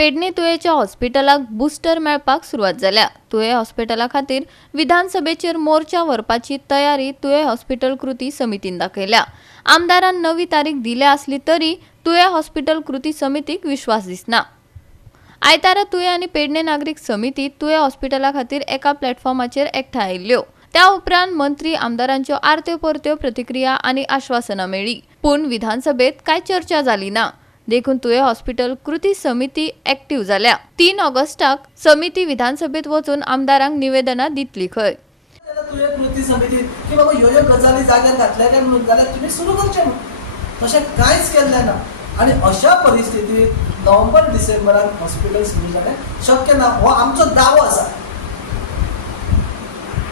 Pedne तुयेच्या हॉस्पिटलाक booster मेळपाक सुरवात जाल्या। तुये हॉस्पिटला खातीर विधानसभेचेर मोर्चा व्हरपाची तयारी तुये हॉस्पिटल कृती समितीन दाखयल्या। आमदारान नवी तारीख दिल्या असली तरी तुये हॉस्पिटल कृती समितीक विश्वास दिसना। आयतारा तुये आनी पेडणे नागरिक समिती तुये हॉस्पिटला खातीर एका प्लॅटफॉर्माचेर एकठांय आयल्यो। त्या उपरांत मंत्री आमदारांच्यो आरत्यो परत्यो प्रतिक्रिया आनी आश्वासनां मेळ्ळी, पूण विधानसभेत काय चर्चा जाली ना। देखून तुये हॉस्पिटल कृती समिती एक्टिव्ह जाल्या। 3 ऑगस्टाक समिती विधानसभेत वचून आमदारांक निवेदनां दितली खंय। तुये कृती समिती की बाबा ह्यो गजाली जाग्यार घातल्या काय म्हणून जाल्यार तुमी सुरू करचें तशें कांयच केल्लें ना। आनी अशा परिस्थितीत नोव्हेंबर डिसेंबरात हॉस्पिटल सुरू जालें शक्य ना, हो आमचो दावो आसा।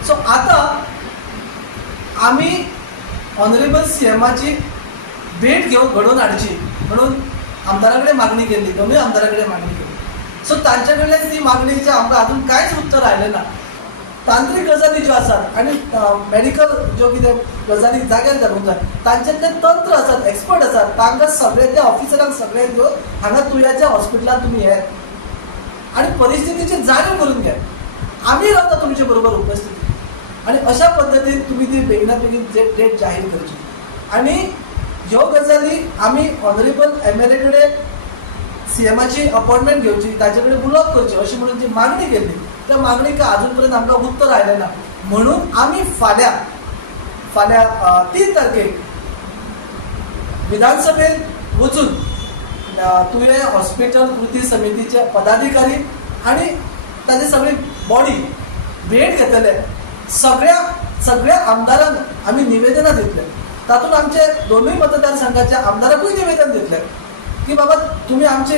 सो आतां आमी ऑनरेबल सीएमाची भेट घेवन घडोवन हाडची म्हणून आमदाराकडे मागणी केली, दोनूय आमदाराकडे मागणी केली। सो तांचे कडल्यान ती मागणीचे आमकां अजून कांयच उत्तर आयलें ना। तांत्रीक गजाली ज्यो आसात आनी मेडिकल ज्यो कितें गजाली जाग्यार धरूंक जाय तांच्यातले तंत्र आसात, एक्सपर्ट आसात, तांकां सगळे त्या ऑफिसरांक सगळे घेवन हांगा तुयेच्या हॉस्पिटलांत तुमी येयात आनी परिस्थितीची जाणीव करून घेयात। आमी रावता तुमचे बरोबर उपस्थिती आनी अशा पद्दतीन तुमी ती बेगिनात बेगीन डेट जाहीर करची। आनी ह्यो गजाली आमी ऑनरेबल एमएलए कडेन सीएमाची अपॉइंटमेंट घेवची, ताचे कडेन उलोवप करचें अशी म्हणून जी मागणी केल्ली त्या मागणीक अजून पर्यंत आमकां उत्तर आयलें ना। म्हणून आमी फाल्यां 3 तारखेक विधानसभेत वचून तुये हॉस्पिटल कृती समितीचे पदाधिकारी आनी ताची सगळी बॉडी भेट घेतले। सगळ्या आमदारांक आमी निवेदनां दितले। तातूंत आमचे दोनूय मतदारसंघाच्या आमदाराकूय निवेदन दितले की बाबा तुम्ही आमची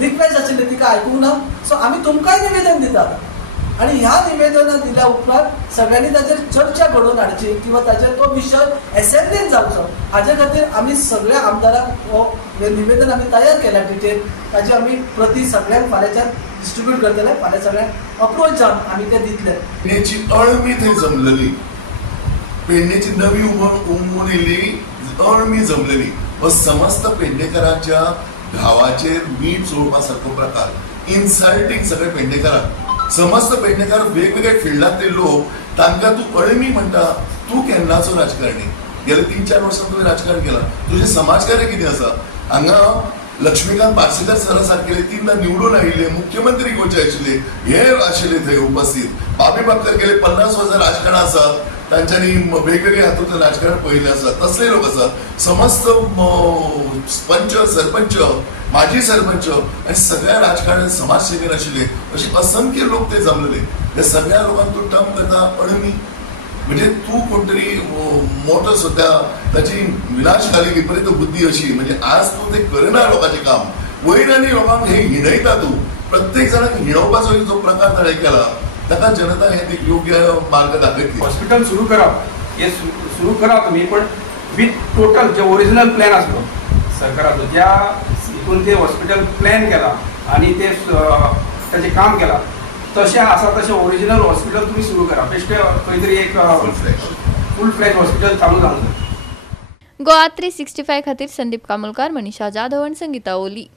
रिक्वेस्ट आशिल्ली तिका आयकूंक ना, सो आमी तुमकांय निवेदन दितात आनी ह्या निवेदनां दिल्या उपरांत सगळ्यांनी ताचेर चर्चा घडोवन हाडची किंवा ताचेर तो विशय एसेंब्लीन जावचो हाचे खातीर आमी सगळ्या आमदारांक हें निवेदन आमी तयार केल्या डिटेल, ताची आमी प्रती सगळ्यांक फाल्यांच्यान डिस्ट्रिब्यूट करतले। फाल्यां सगळ्यांक अप्रोच जावन आमी ते दितले। पेडणेची अळमी थंय जमलेली, पेडणेची नवी उमून येयल्ली अळमी जमलेली। समस्त पेडणेकरांच्या गावाचेर मीठ चोळपासारको प्रकार, इन्सल्टिंग सगळे पेडणेकरांक। समस्त पेडणेकार वेगवेगळ्या फिल्डांतले लोक तांकां तूं अळमी म्हणटा, तूं केन्नाचो राजकारणी, गेल्या 3-4 वर्सां तुवें राजकारण केलां, तुजें समाजकार्य कितें आसा? हांगा लक्ष्मीकांत पार्सेकर सरा सारकेले 3दा निवडून आयिल्ले मुख्यमंत्री गोंयचे आशिल्ले, हे आशिल्ले थंय उपस्थित। बाबी बाबकर गेले 50 वर्सां राजकारणां आसात, तांच्यांनी वेगवेगळ्या हातूंतलें राजकारण पळयल्लें आसा, तसले लोक आसात। समस्त पंच, सरपंच, माजी सरपंच आनी सगळ्या राजकारणांत समाजसेवेन आशिल्ले अशे असंख्य लोक ते जमलेले। हे सगळ्या लोकांक तूं टर्म करता अळमी, म्हणजे तूं कोण तरी मोठो सुद्धा ताची विनाशकाली विपरीत बुद्धी अशी, म्हणजे आज तूं ते करना लोकांचें काम, वयर आनी लोकांक हे हिणयता तूं। प्रत्येक जाणाक हिणोवपाचो जो प्रकार ताणें केला ताका जनता हे योग्य मार्ग दाखयतली। हॉस्पिटल सुरू करप हे सुरू करा तुम्ही, पण विथ टोटल जे ओरिजिनल प्लॅन आसलो सरकाराचो, ज्या हितून ते हॉस्पिटल प्लॅन केला आणि ते त्याचे काम केला तशें आसा तशें ओरिजिनल हॉस्पिटल तुम्ही सुरू करा। बेश्टे खंय तरी एक फुल फ्लॅज हॉस्पिटल चालू जावंक जाय। गोवा 365 खातीर संदीप कामोलकार, मनीषा जाधव आनी संगीता ओली।